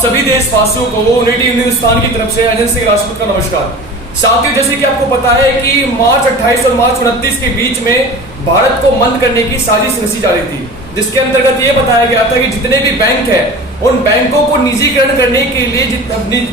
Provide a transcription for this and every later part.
सभी देशवासियों को यूनिटी हिंदुस्तान की तरफ से अजय सिंह राजपूत का नमस्कार। साथियों, जैसे कि आपको पता है कि मार्च 28 और मार्च 29 के बीच में भारत को बंद करने की साजिश रची जा रही थी, जिसके अंतर्गत ये बताया गया था कि जितने भी बैंक है उन बैंकों को निजीकरण करने के लिए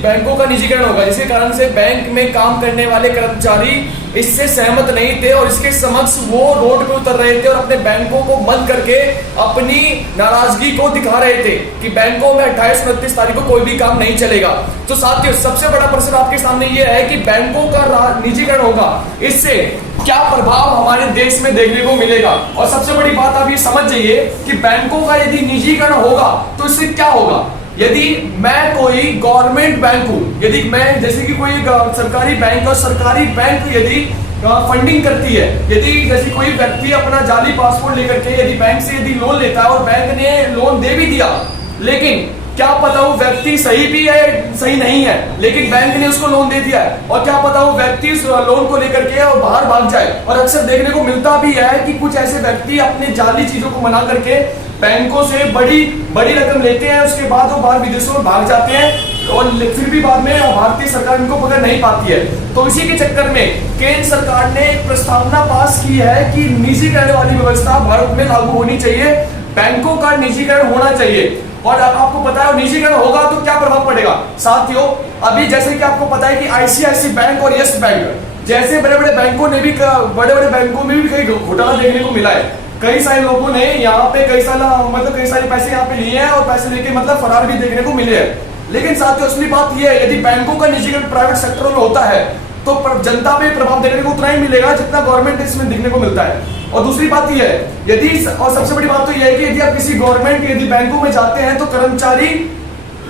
बैंकों का निजीकरण होगा, जिसके कारण से बैंक में काम करने वाले कर्मचारी इससे सहमत नहीं थे और इसके समक्ष वो रोड पे उतर रहे थे और अपने बैंकों को बंद करके अपनी नाराजगी को दिखा रहे थे कि बैंकों में 28-29 तारीख को कोई भी काम नहीं चलेगा। तो साथियों, सबसे बड़ा प्रश्न आपके सामने ये है कि बैंकों का निजीकरण होगा, इससे क्या प्रभाव हमारे देश में देखने को मिलेगा। और सबसे बड़ी बात आप ये समझ जाइए कि बैंकों का यदि निजीकरण होगा तो इससे क्या होगा। यदि मैं कोई गवर्नमेंट बैंक हूं, यदि मैं जैसे कि कोई सरकारी बैंक और सरकारी बैंक यदि फंडिंग करती है, यदि जैसे कोई व्यक्ति अपना जाली पासपोर्ट लेकर के यदि बैंक से यदि लोन लेता है और बैंक ने लोन दे भी दिया, लेकिन क्या पता वो व्यक्ति सही भी है सही नहीं है, लेकिन बैंक ने उसको लोन दे दिया है और क्या पता वो व्यक्ति उस लोन को लेकर के और बाहर भाग जाए। और अक्सर देखने को मिलता भी है कि कुछ ऐसे व्यक्ति अपने जाली चीजों को मना करके बैंकों से बड़ी बड़ी रकम लेते हैं, उसके बाद वो बाहर विदेशों में भाग जाते हैं और फिर भी बाद में भारतीय सरकार इनको पकड़ नहीं पाती है। तो इसी के चक्कर में केंद्र सरकार ने एक प्रस्तावना पास की है कि निजीकरण वाली व्यवस्था भारत में लागू होनी चाहिए, बैंकों का निजीकरण होना चाहिए। और आपको पता है निजीकरण होगा तो क्या प्रभाव पड़ेगा। साथियों, अभी जैसे कि आपको पता है कि आईसीआईसी बैंक और यस बैंक जैसे बड़े बड़े बैंकों ने भी बड़े बड़े बैंकों में भी कई घोटाला देखने को मिला है। कई सारे लोगों ने यहाँ पे कई सारे पैसे यहाँ पे लिए हैं और पैसे लेके फरार भी देखने को मिले हैं। लेकिन साथियों, असली बात यह है यदि बैंकों का निजीकरण प्राइवेट सेक्टरों में होता है तो जनता पे प्रभाव देखने को उतना ही मिलेगा जितना गवर्नमेंट इसमें देखने को मिलता है। और दूसरी बात यह है यदि और सबसे बड़ी बात तो यह है कि यदि आप किसी गवर्नमेंट यदि बैंकों में जाते हैं तो कर्मचारी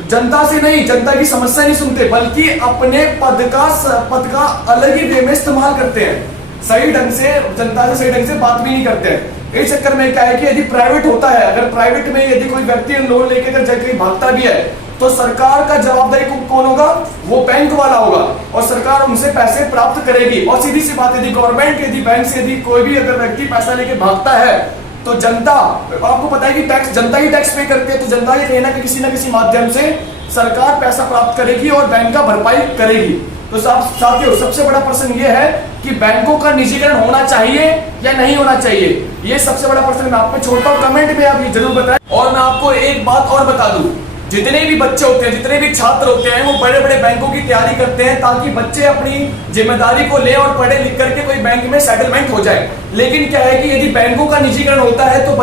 जनता से नहीं, जनता की समस्या नहीं सुनते, बल्कि अपने पद का अलग ही वे में इस्तेमाल करते हैं, सही ढंग से जनता से सही ढंग से बात भी नहीं करते हैं। इस चक्कर में क्या है कि यदि प्राइवेट होता है, अगर प्राइवेट में यदि कोई व्यक्ति लोन लेके अगर जाके भागता भी है तो सरकार का जवाबदारी कौन होगा, वो बैंक वाला होगा और सरकार उनसे पैसे प्राप्त करेगी। और सीधी सी बात, यदि गवर्नमेंट यदि बैंक से यदि कोई भी अगर व्यक्ति पैसा लेके भागता है तो जनता, आपको पता है कि टैक्स जनता ही टैक्स पे करती है, तो जनता ही कहीं ना किसी ना किसी माध्यम से सरकार पैसा प्राप्त करेगी और बैंक का भरपाई करेगी। तो साथियों, सबसे बड़ा प्रश्न ये है कि बैंकों का निजीकरण होना चाहिए या नहीं होना चाहिए, ये सबसे बड़ा प्रश्न मैं आप पे छोड़ता हूं। कमेंट में आप ये जरूर बताएं। और मैं आपको एक बात और बता दूं, जितने भी बच्चे होते हैं, जितने भी छात्र होते हैं, वो बड़े बड़े बैंकों की तैयारी करते हैं ताकि बच्चे अपनी जिम्मेदारी को ले और पढ़े लिख करके कोई बैंक में सेटलमेंट हो जाए। लेकिन क्या है कि यदि बैंकों का निजीकरण होता है तो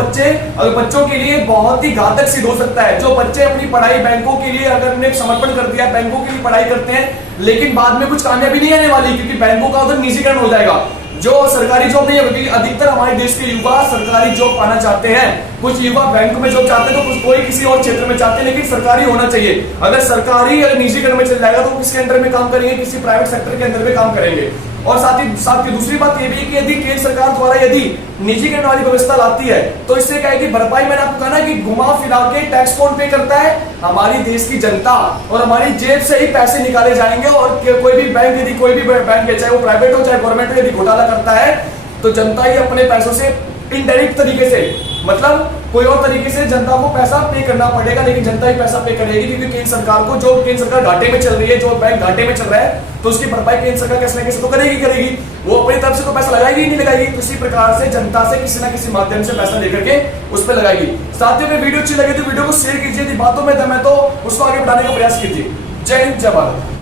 बच्चों के लिए बहुत ही घातक सिद्ध हो सकता है। जो बच्चे अपनी पढ़ाई बैंकों के लिए अगर उन्हें समर्पण कर दिया, बैंकों के लिए पढ़ाई करते हैं, लेकिन बाद में कुछ कामयाबी नहीं आने वाली क्योंकि बैंकों का उधर निजीकरण हो जाएगा। जो सरकारी जॉब नहीं होगी, अधिकतर हमारे देश के युवा सरकारी जॉब पाना चाहते हैं, कुछ युवा बैंक में जॉब चाहते हैं तो कुछ कोई किसी और क्षेत्र में चाहते हैं, लेकिन सरकारी होना चाहिए। अगर सरकारी अगर निजीकरण में चल जाएगा तो किसके अंडर में काम करेंगे, किसी प्राइवेट सेक्टर के अंदर में काम करेंगे। और साथ ही दूसरी बात यह भी है कि यदि केंद्र सरकार द्वारा यदि निजीकरण वाली व्यवस्था लाती है तो इससे क्या है कि भरपाई, मैंने आपको कहा ना कि घुमा फिरा के टैक्स कौन पे करता है, हमारी देश की जनता, और हमारी जेब से ही पैसे निकाले जाएंगे। और कोई भी बैंक यदि कोई भी बैंक है, चाहे वो प्राइवेट हो चाहे गवर्नमेंट हो, यदि घोटाला करता है तो जनता ही अपने पैसों से इनडायरेक्ट तरीके से कोई और तरीके से जनता को पैसा पे करना पड़ेगा, लेकिन जनता ही पैसा पे करेगी क्योंकि केंद्र सरकार को, जो केंद्र सरकार घाटे में चल रही है, जो बैंक घाटे में चल रहा है, तो उसकी भरपाई केंद्र सरकार कैसे ना कैसे तो करेगी। वो अपनी तरफ से तो पैसा लगाएगी ही नहीं लगाएगी, तो इसी प्रकार से जनता से किसी ना किसी माध्यम से पैसा लेकर के उस पर लगाएगी। साथियों, में वीडियो अच्छी लगी तो वीडियो को शेयर कीजिए, यदि बातों में दम है तो उसको आगे बढ़ाने का प्रयास कीजिए। जय हिंद, जय भारत।